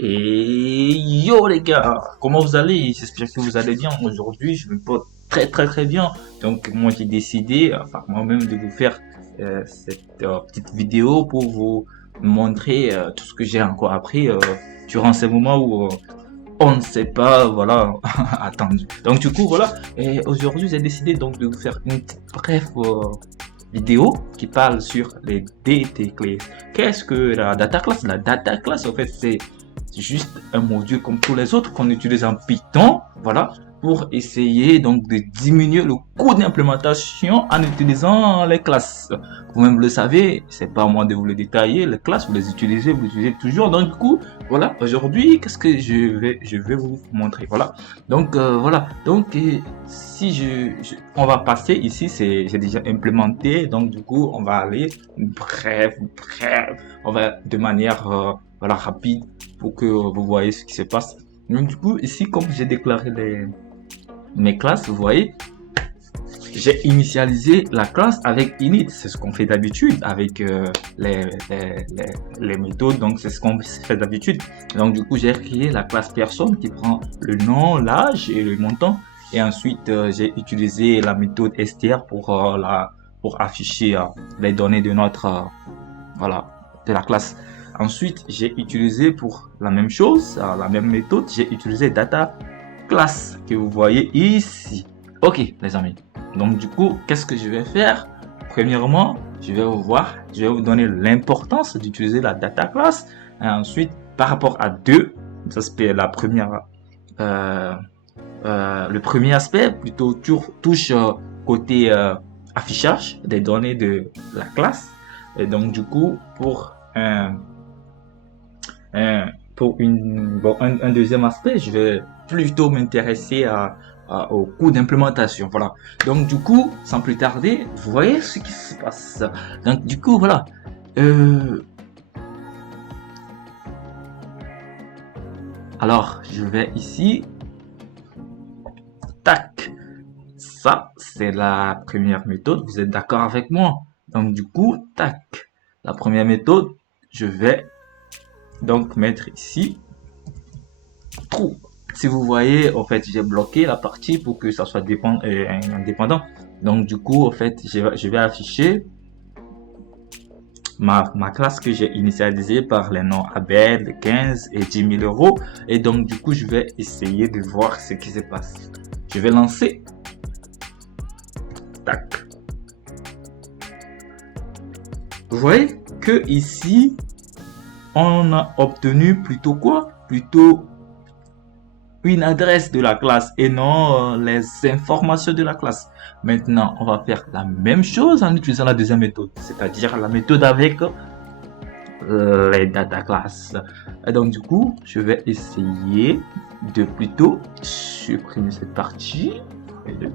Et yo les gars, comment vous allez? J'espère que vous allez bien. Aujourd'hui, je me porte très bien. Donc moi j'ai décidé, enfin moi-même de vous faire cette petite vidéo pour vous montrer tout ce que j'ai encore appris durant ces moments où on ne sait pas, voilà, attendre. Donc du coup voilà. Et aujourd'hui j'ai décidé donc de vous faire une petite brève vidéo qui parle sur les DT clés. Qu'est-ce que la data class? La data class en fait c'est juste un module comme tous les autres qu'on utilise en Python, voilà, pour essayer donc de diminuer le coût d'implémentation en utilisant les classes. Vous-même le savez, c'est pas à moi de vous le détailler, les classes, vous les utilisez toujours. Donc du coup, voilà, aujourd'hui, qu'est-ce que je vais vous montrer, voilà. Donc voilà, donc si on va passer ici, j'ai déjà implémenté, donc du coup, on va aller bref, on va de manière voilà rapide pour que vous voyez ce qui se passe. Donc du coup, ici, comme j'ai déclaré mes classes, vous voyez, j'ai initialisé la classe avec init. C'est ce qu'on fait d'habitude avec les méthodes. Donc c'est ce qu'on fait d'habitude. Donc du coup, j'ai créé la classe personne qui prend le nom, l'âge et le montant. Et ensuite, j'ai utilisé la méthode str pour afficher les données de notre voilà, de la classe. Ensuite, j'ai utilisé pour la même chose, la même méthode, j'ai utilisé data class que vous voyez ici. Ok, les amis. Donc, du coup, qu'est-ce que je vais faire? Premièrement, je vais vous donner l'importance d'utiliser la data class. Et ensuite, par rapport à deux aspects, euh, le premier aspect plutôt touche côté affichage des données de la classe. Et donc, du coup, un deuxième aspect, je vais plutôt m'intéresser au coût d'implémentation. Voilà. Donc, du coup, sans plus tarder, vous voyez ce qui se passe. Donc, du coup, voilà. Euh, alors, je vais ici. Tac. Ça, c'est la première méthode. Vous êtes d'accord avec moi? Donc, du coup, tac. La première méthode, je vais donc mettre ici true. Si vous voyez, en fait, j'ai bloqué la partie pour que ça soit indépendant. Donc, du coup, en fait, je vais afficher ma classe que j'ai initialisée par les noms Abel, 15 et 10 000 euros. Et donc, du coup, je vais essayer de voir ce qui se passe. Je vais lancer. Tac. Vous voyez que ici, on a obtenu plutôt quoi? Plutôt une adresse de la classe et non les informations de la classe. Maintenant, on va faire la même chose en utilisant la deuxième méthode, c'est-à-dire la méthode avec les data classes. Et donc, du coup, je vais essayer de plutôt supprimer cette partie et de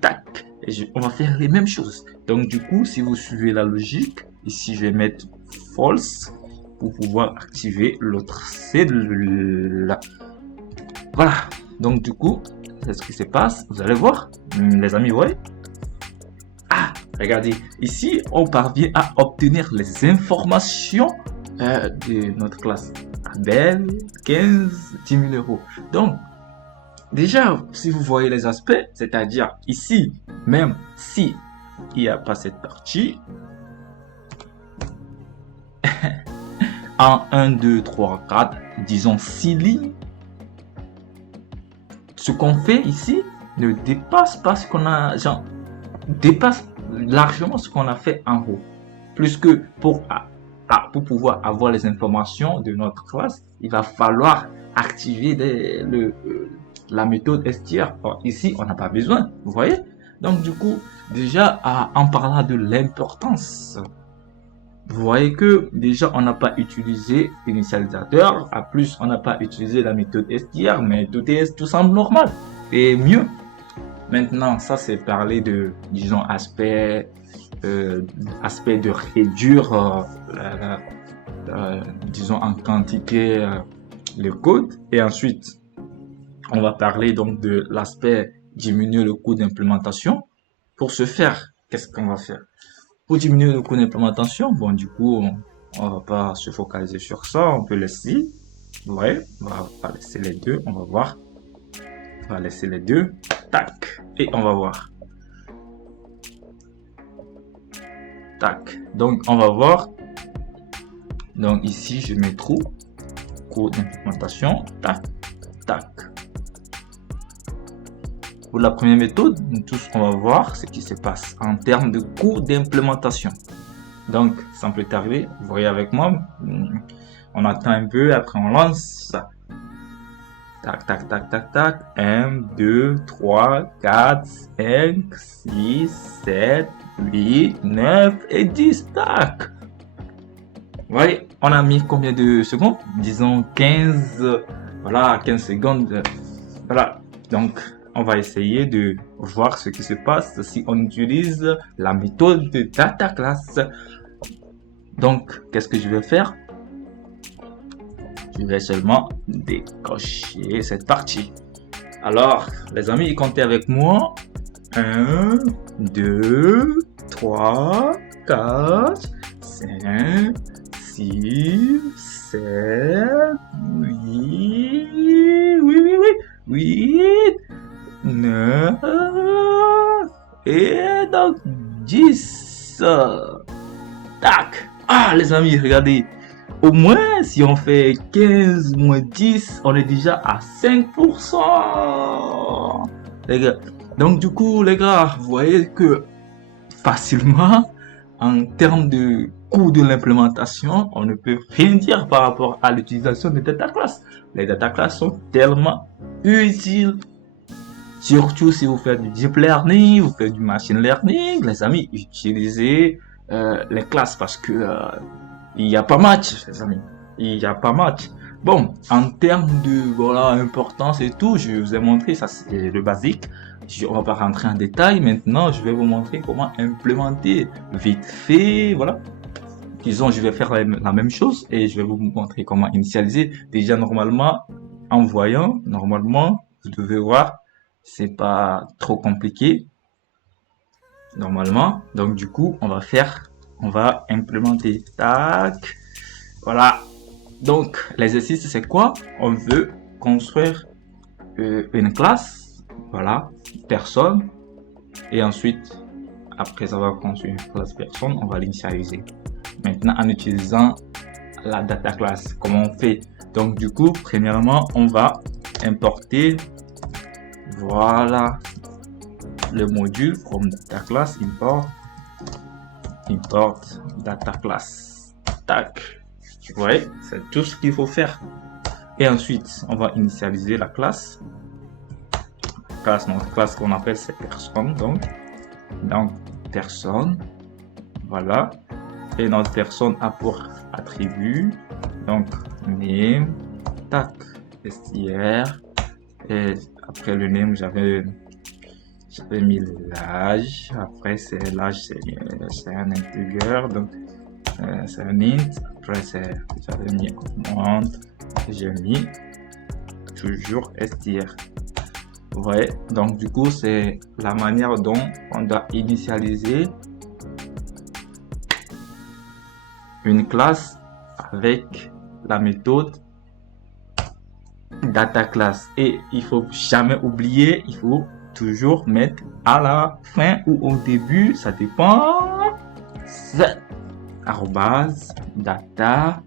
tac. Et on va faire les mêmes choses. Donc, du coup, si vous suivez la logique, ici, je vais mettre false pour pouvoir activer l'autre cellule. Voilà. Donc, du coup, c'est ce qui se passe. Vous allez voir, les amis, vous voyez. Ah, regardez. Ici, on parvient à obtenir les informations de notre classe. Abel, 15, 10 000 euros. Donc, déjà, si vous voyez les aspects, c'est-à-dire ici, même si il n'y a pas cette partie, en 1, 2, 3, 4, disons 6 lignes, ce qu'on fait ici ne dépasse pas ce qu'on a, genre, dépasse largement ce qu'on a fait en haut. Plus que pour pouvoir avoir les informations de notre classe, il va falloir activer la méthode STR. Or, ici, on n'a pas besoin, vous voyez? Donc, du coup, déjà, en parlant de l'importance, vous voyez que déjà, on n'a pas utilisé l'initialisateur. À plus, on n'a pas utilisé la méthode STR, mais tout semble normal et mieux. Maintenant, ça, c'est parler de, disons, aspect de réduire, disons, en quantité le code. Et ensuite, on va parler donc de l'aspect diminuer le coût d'implémentation. Pour ce faire, qu'est-ce qu'on va faire? Pour diminuer le coût d'implémentation, bon, du coup, on va pas se focaliser sur ça, on peut laisser. Ouais, on va laisser les deux, on va voir. On va laisser les deux. Tac. Et on va voir. Tac. Donc, on va voir. Donc, ici, je mets trou. Cours d'implémentation. Tac. Tac. Pour la première méthode, tout ce qu'on va voir, c'est ce qui se passe en termes de cours d'implémentation. Donc, ça peut arriver. Vous voyez avec moi. On attend un peu, après on lance ça. Tac, tac, tac, tac, tac. 1, 2, 3, 4, 5, 6, 7, 8, 9 et 10. Tac. Vous voyez, on a mis combien de secondes? Disons 15. Voilà, 15 secondes. Voilà. Donc, on va essayer de voir ce qui se passe si on utilise la méthode de data class. Donc, qu'est-ce que je vais faire? Je vais seulement décocher cette partie. Alors, les amis, comptez avec moi. 1, 2, 3, 4, 5, 6, 7, 8, 9, et donc 10. Tac. Ah, les amis, regardez. Au moins, si on fait 15 moins 10, on est déjà à 5%. Les gars. Donc, du coup, les gars, vous voyez que facilement, en termes de coût de l'implémentation, on ne peut rien dire par rapport à l'utilisation des data classes. Les data classes sont tellement utiles. Surtout si vous faites du deep learning, vous faites du machine learning, les amis, utilisez les classes parce que il n'y a pas match, les amis. Il n'y a pas match. Bon, en termes de voilà importance et tout, je vous ai montré, ça c'est le basique. On va pas rentrer en détail. Maintenant, je vais vous montrer comment implémenter vite fait. Voilà. Disons, je vais faire la même chose et je vais vous montrer comment initialiser. Déjà, normalement, en voyant, normalement, vous devez voir, c'est pas trop compliqué. Normalement. Donc, du coup, on va implémenter. Tac. Voilà. Donc, l'exercice, c'est quoi? On veut construire une classe. Voilà. Personne. Et ensuite, après avoir construit une classe personne, on va l'initialiser. Maintenant, en utilisant la data class, comment on fait? Donc, du coup, premièrement, on va importer, voilà, le module from data class, import data class. Tac. Vous voyez, c'est tout ce qu'il faut faire. Et ensuite, on va initialiser la classe. Notre classe qu'on appelle c'est personne. Donc personne. Voilà. Et notre personne a pour attribut. Donc, name. Tac. STR. Et après le name, j'avais mis l'âge. Après, c'est l'âge, c'est un integer. Donc, c'est un int. Après, j'avais mis mont. J'ai mis toujours str. Vous voyez, donc du coup, c'est la manière dont on doit initialiser une classe avec la méthode data class. Et il faut jamais oublier, il faut toujours mettre à la fin ou au début, ça dépend. C'est arrobase data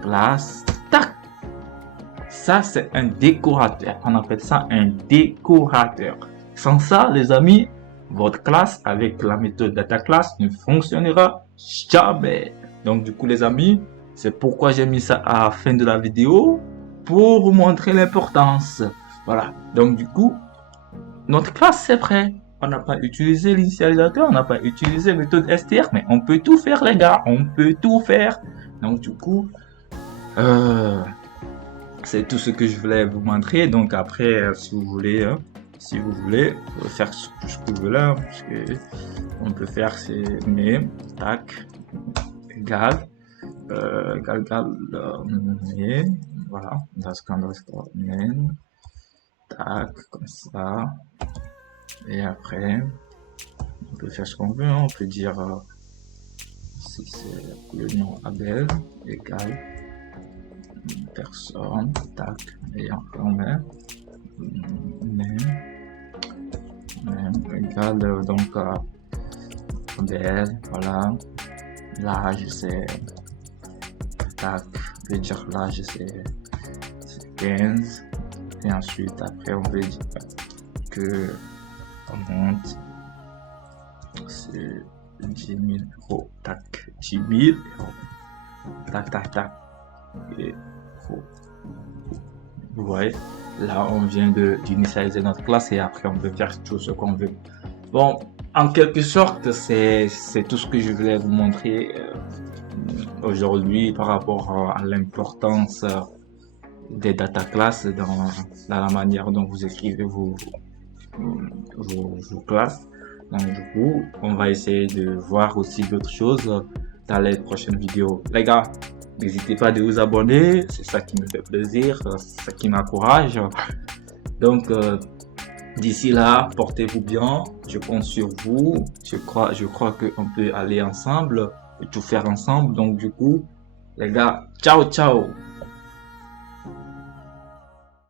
class. Tac. Ça, c'est un décorateur. On appelle ça un décorateur. Sans ça, les amis, votre classe avec la méthode data class ne fonctionnera jamais. Donc, du coup, les amis, c'est pourquoi j'ai mis ça à la fin de la vidéo pour vous montrer l'importance. Voilà. Donc, du coup, notre classe, c'est prêt. On n'a pas utilisé l'initialisateur, on n'a pas utilisé la méthode str, mais on peut tout faire, les gars. On peut tout faire. Donc, du coup, c'est tout ce que je voulais vous montrer. Donc après, si vous voulez faire ce que vous voulez, parce que on peut faire c'est name, tac, égal, name, voilà, underscore name, tac, comme ça. Et après, on peut faire ce qu'on veut. On peut dire si c'est le nom Abel égal personne, tac, et encore même, égale donc belle, voilà, l'âge c'est, tac, je vais dire l'âge c'est 15, et ensuite après on veut dire que on monte c'est 10 000 euros, tac, 10 000 euros, tac, tac, tac, et vous voyez, là on vient d'initialiser notre classe et après on peut faire tout ce qu'on veut. Bon, en quelque sorte, c'est tout ce que je voulais vous montrer aujourd'hui par rapport à l'importance des data classes dans la manière dont vous écrivez vos classes. Donc du coup, on va essayer de voir aussi d'autres choses dans les prochaines vidéos. Les gars, n'hésitez pas de vous abonner, c'est ça qui me fait plaisir, c'est ça qui m'encourage. Donc d'ici là, portez-vous bien, je compte sur vous, je crois qu'on peut aller ensemble et tout faire ensemble. Donc du coup, les gars, ciao ciao.